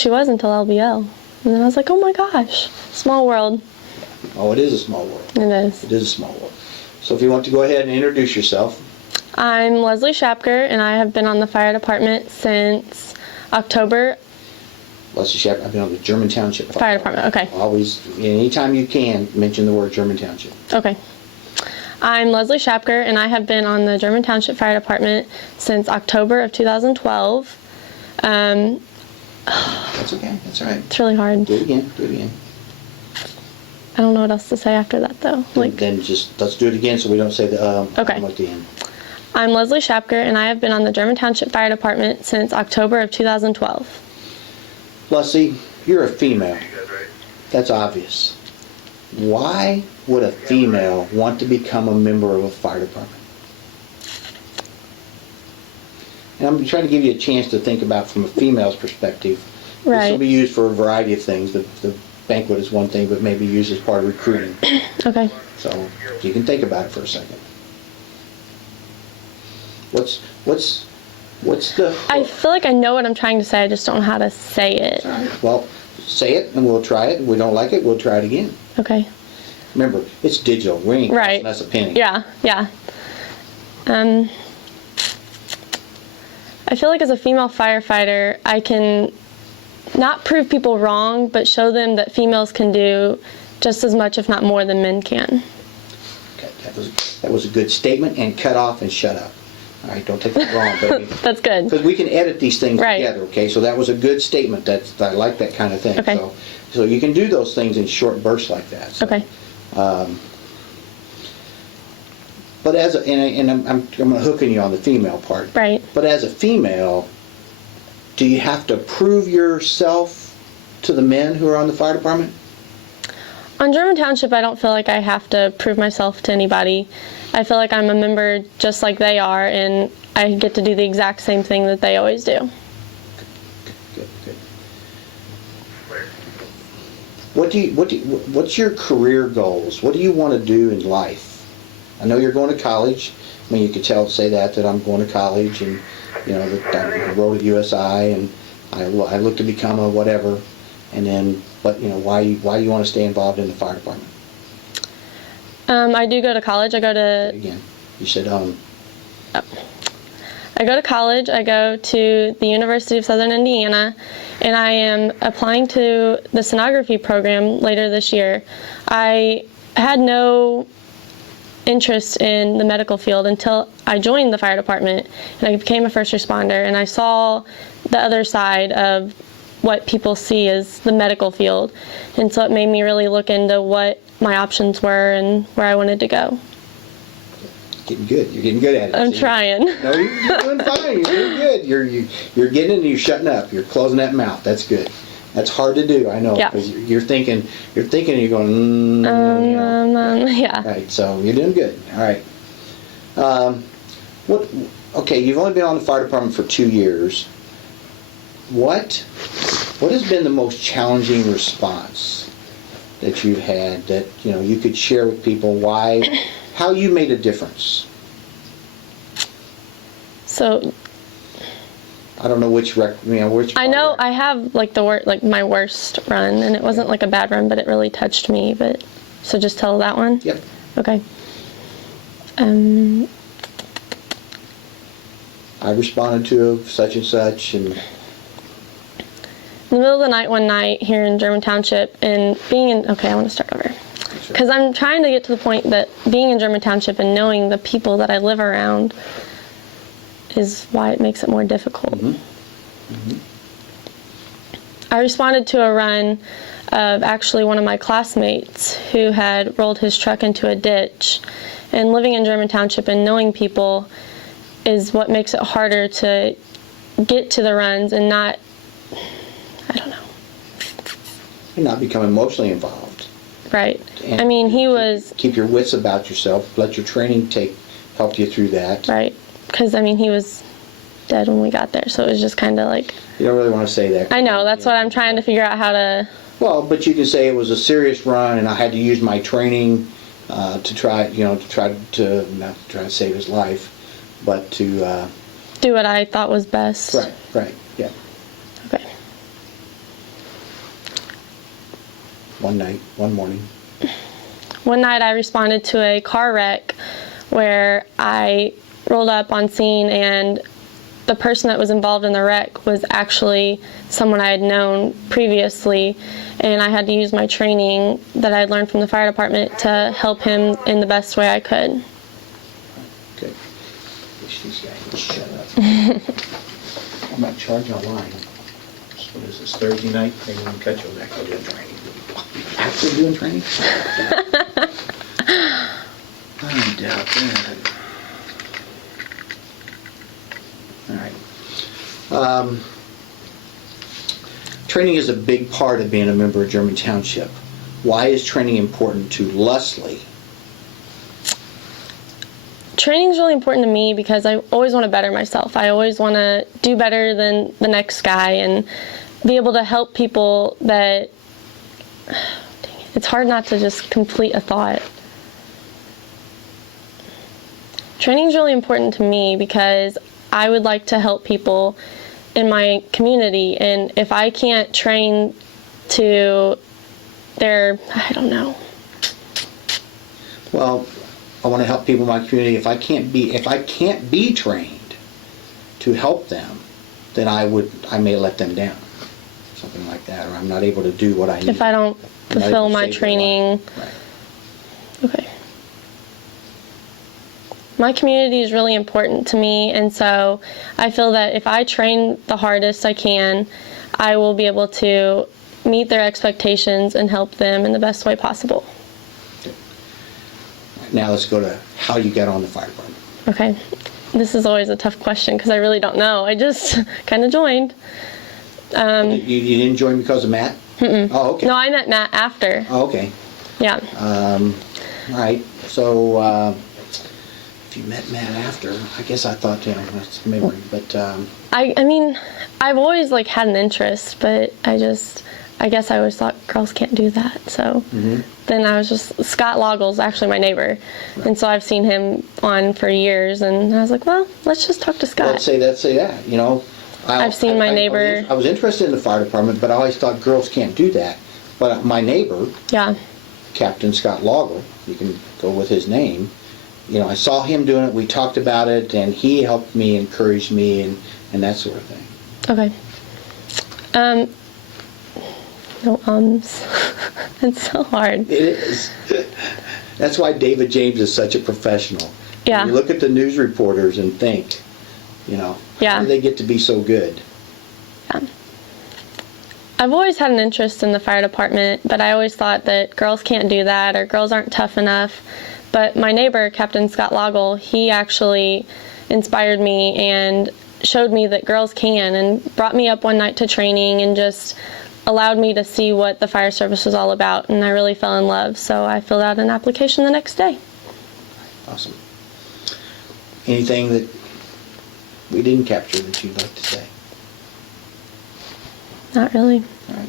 She was until LBL. And then I was like, oh my gosh, small world. Oh, it is a small world. It is. It is a small world. So if you want to go ahead and introduce yourself. I'm Lesley Schapker, and I have been on the fire department since October. Lesley Schaper, I've been on the German Township Fire department, okay. Always, anytime you can, mention the word German Township. Okay. I'm Lesley Schapker, and I have been on the German Township Fire Department since October of 2012. That's okay. That's all right. It's really hard. Do it again. Do it again. I don't know what else to say after that, though. Then just let's do it again so we don't say the okay. at the end. I'm Lesley Schapker, and I have been on the German Township Fire Department since October of 2012. Leslie, you're a female. That's obvious. Why would a female want to become a member of a fire department? And I'm trying to give you a chance to think about from a female's perspective. Right. This will be used for a variety of things. The banquet is one thing, but maybe used as part of recruiting. Okay. So you can think about it for a second. What's the... I feel like I know what I'm trying to say, I just don't know how to say it. All right. Well, say it and we'll try it. If we don't like it, we'll try it again. Okay. Remember, it's digital. We ain't right. That's a penny. Yeah, yeah. I feel like as a female firefighter, I can not prove people wrong, but show them that females can do just as much, if not more, than men can. Okay, that was a good statement, and cut off and shut up. All right, don't take that wrong, baby. That's good. Because we can edit these things right. together, okay? So that was a good statement. I like that kind of thing. Okay. So you can do those things in short bursts like that. So, okay. But I'm going to hook on you on the female part. Right. But as a female, do you have to prove yourself to the men who are on the fire department? On German Township, I don't feel like I have to prove myself to anybody. I feel like I'm a member just like they are, and I get to do the exact same thing that they always do. Good. What's your career goals? What do you want to do in life? I know you're going to college. I mean, you could say that I'm going to college, and that I enrolled at USI, and I look to become a whatever, and then, but why you want to stay involved in the fire department? I do go to college. I go to... Again, you said Oh. I go to college. I go to the University of Southern Indiana, and I am applying to the sonography program later this year. I had no interest in the medical field until I joined the fire department, and I became a first responder, and I saw the other side of what people see as the medical field, and so it made me really look into what my options were and where I wanted to go. Getting good. You're getting good at it. I'm trying. No, you're doing fine. You're doing good. You're getting it and you're shutting up. You're closing that mouth. That's good. That's hard to do. I know. Yeah. Because you're thinking, and you're going, yeah. Right. So you're doing good. All right. Okay. You've only been on the fire department for 2 years. What has been the most challenging response that you've had that you could share with people? How you made a difference? So I don't know which I know I have my worst run, and it wasn't like a bad run, but it really touched me. But so just tell that one. Yep. Okay. I responded to such and such, and in the middle of the night one night here in German Township, and I want to start over. Because I'm trying to get to the point that being in German Township and knowing the people that I live around is why it makes it more difficult. Mm-hmm. Mm-hmm. I responded to a run of actually one of my classmates who had rolled his truck into a ditch. And living in German Township and knowing people is what makes it harder to get to the runs and not, I don't know. And not become emotionally involved. Right. And I mean, he was... Keep your wits about yourself. Let your training help you through that. Right. Because, I mean, he was dead when we got there, so it was just kind of like... You don't really want to say that. I know. That's what I'm trying to figure out how to... Well, but you can say it was a serious run, and I had to use my training to try to save his life, but to... do what I thought was best. Right, yeah. Okay. one night, one morning? One night I responded to a car wreck where I rolled up on scene, and the person that was involved in the wreck was actually someone I had known previously, and I had to use my training that I had learned from the fire department to help him in the best way I could. Good. Wish these guys would shut up. I'm not charging online. What is this, Thursday night? They can cut you back. I'll do training. Actually doing training? I doubt that. All right. Training is a big part of being a member of German Township. Why is training important to Lesley? Training is really important to me because I always want to better myself. I always want to do better than the next guy and be able to help people that... It's hard not to just complete a thought. Training is really important to me because I would like to help people in my community, and if I can't train to their, I don't know. Well, I want to help people in my community. If I can't be trained to help them, then I may let them down. Something like that, or I'm not able to do what I need. If I don't fulfill my training. Right. Okay. My community is really important to me, and so I feel that if I train the hardest I can, I will be able to meet their expectations and help them in the best way possible. Okay. Now let's go to how you got on the fire department. Okay. This is always a tough question because I really don't know. I just kind of joined. You didn't join because of Matt? Mm-mm. Oh, okay. No, I met Matt after. Oh, okay. Yeah. All right. So, if you met Matt after, I guess I thought, that's memory, but... I mean, I've always, had an interest, but I guess I always thought girls can't do that, so... Mm-hmm. Then I was just... Scott Loggle's actually my neighbor, right. And so I've seen him on for years, and I was like, well, let's just talk to Scott. Let's say that, I've seen my neighbor... I was interested in the fire department, but I always thought girls can't do that. But my neighbor, yeah, Captain Scott Loggle, you can go with his name, I saw him doing it, we talked about it, and he helped me, encouraged me, and that sort of thing. Okay. No ums. It's so hard. It is. That's why David James is such a professional. Yeah. You look at the news reporters and think, yeah. How do they get to be so good? Yeah. I've always had an interest in the fire department, but I always thought that girls can't do that or girls aren't tough enough. But my neighbor, Captain Scott Loggle, he actually inspired me and showed me that girls can, and brought me up one night to training and just allowed me to see what the fire service was all about, and I really fell in love. So I filled out an application the next day. Awesome. Anything that we didn't capture that you'd like to say? Not really. All right.